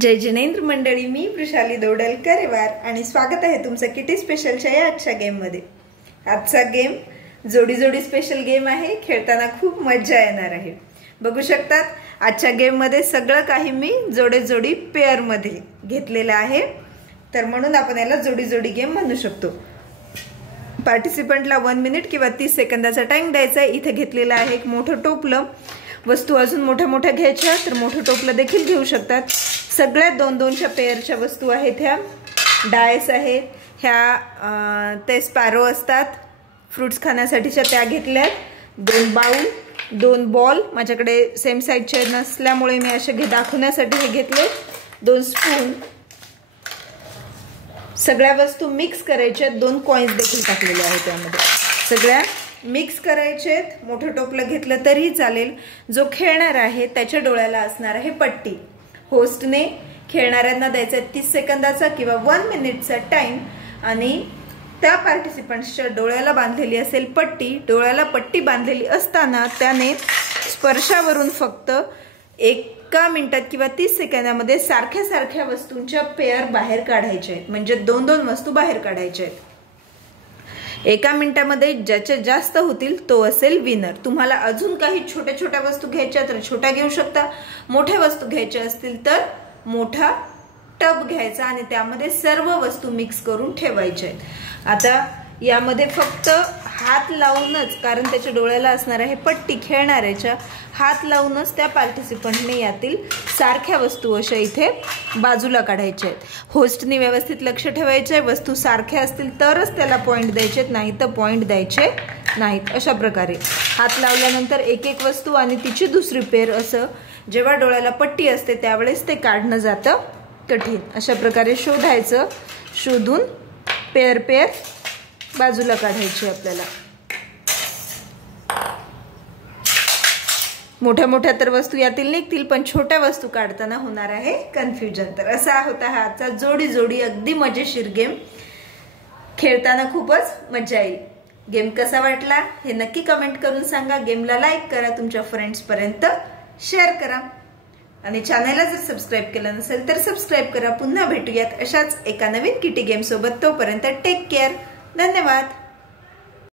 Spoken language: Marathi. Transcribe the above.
जय जिनेंद्र मंडळी, मी वृषाली दोडलकरवार आणि स्वागत आहे तुमचं किटी स्पेशलच्या या आजच्या गेम मध्ये। आजचा गेम जोडी जोडी स्पेशल गेम आहे। खेळताना खूप मजा येणार आहे। बघू शकतात आजच्या गेम मध्ये सगळं काही मी जोडे जोडी पेअर मध्ये घेतलेलं आहे, तर म्हणून आपण याला जोडी जोडी गेम म्हणू शकतो। पार्टिसिपंटला 1 मिनिट किंवा 30 सेकंदाचा टाइम द्यायचा आहे। इथे घेतलेला आहे एक मोठं टोपलं। वस्तू अजून मोठ्या मोठ्या घ्यायच्या तर मोठं टोपलं देखील घेऊ शकतात। सगळ्या 2-2च्या पेअरच्या वस्तू आहेत। ह्या डायस आहेत, ह्या ते स्पॅरो असतात फ्रुट्स खाण्यासाठीच्या, त्या घेतल्यात। 2 बाउल, 2 बॉल माझ्याकडे सेम साइजचे नसल्यामुळे मी असे दाखवण्यासाठी हे घेतले। 2 स्पून, सगळ्या वस्तू मिक्स करायच्या। 2 कॉइन्स देखील टाकलेले आहेत त्यामध्ये। सगळ्या मिक्स करायचे। मोठं टोपलं घेतलं तरी चालेल। जो खेळणार आहे त्याच्या डोळ्याला असणार आहे पट्टी। होस्टने खेळणाऱ्यांना द्यायचा 30 सेकंदाचा किंवा 1 मिनिटचा टाइम आणि त्या पार्टिसिपंट्सच्या डोळ्याला बांधलेली असेल पट्टी। डोळ्याला पट्टी बांधलेली असताना त्याने स्पर्शावरून फक्त 1 मिनिटात किंवा 30 सेकंदामध्ये सारख्या सारख्या वस्तूंच्या पेअर बाहेर काढायच्या आहेत, म्हणजे 2-2 वस्तू बाहेर काढायच्या आहेत। 1 मिनिटामध्ये ज्याचे जास्त होतील तो असेल विनर। तुम्हाला अजून काही छोट्या छोट्या वस्तू घ्यायच्या तर छोट्या घेऊ शकता, मोठ्या वस्तू घ्यायच्या असतील तर मोठा टब घ्यायचा आणि त्यामध्ये सर्व वस्तू मिक्स करून ठेवायच्या आहेत। आता यामध्ये फक्त हात लावूनच, कारण त्याच्या डोळ्याला असणार आहे पट्टी, खेळणाऱ्याच्या हात लावूनच त्या पार्टिसिपंटने यातील सारख्या वस्तू अशा इथे बाजूला काढायच्या आहेत। होस्टने व्यवस्थित लक्ष ठेवायचे, वस्तू सारख्या असतील तरच त्याला पॉइंट द्यायचे, नाही तर पॉइंट द्यायचे नाहीत। अशा प्रकारे हात लावल्यानंतर एक एक वस्तू आणि तिची दुसरी पेअर, असं जेव्हा डोळ्याला पट्टी असते त्यावेळेस ते काढणं जातं कठीण। अशा प्रकारे शोधायचं, शोधून पेअर पेअर बाजूला काढायची आपल्याला। मोठ्या मोठ्या तर वस्तू यातील निघतील, पण छोट्या वस्तू काढताना होणार आहे कन्फ्युजन। तर असा होता हा आजचा जोडी जोडी अगदी मजेशीर गेम। खेळताना खूपच मजा येईल। गेम कसा वाटला हे नक्की कमेंट करून सांगा। गेमला लाईक करा, तुमच्या फ्रेंड्स पर्यंत शेअर करा आणि चॅनलला जर सबस्क्राइब केलं नसेल तर सबस्क्राइब करा। पुन्हा भेटूयात अशाच एका नवीन किटी गेम सोबत। तोपर्यंत टेक केअर, धन्यवाद।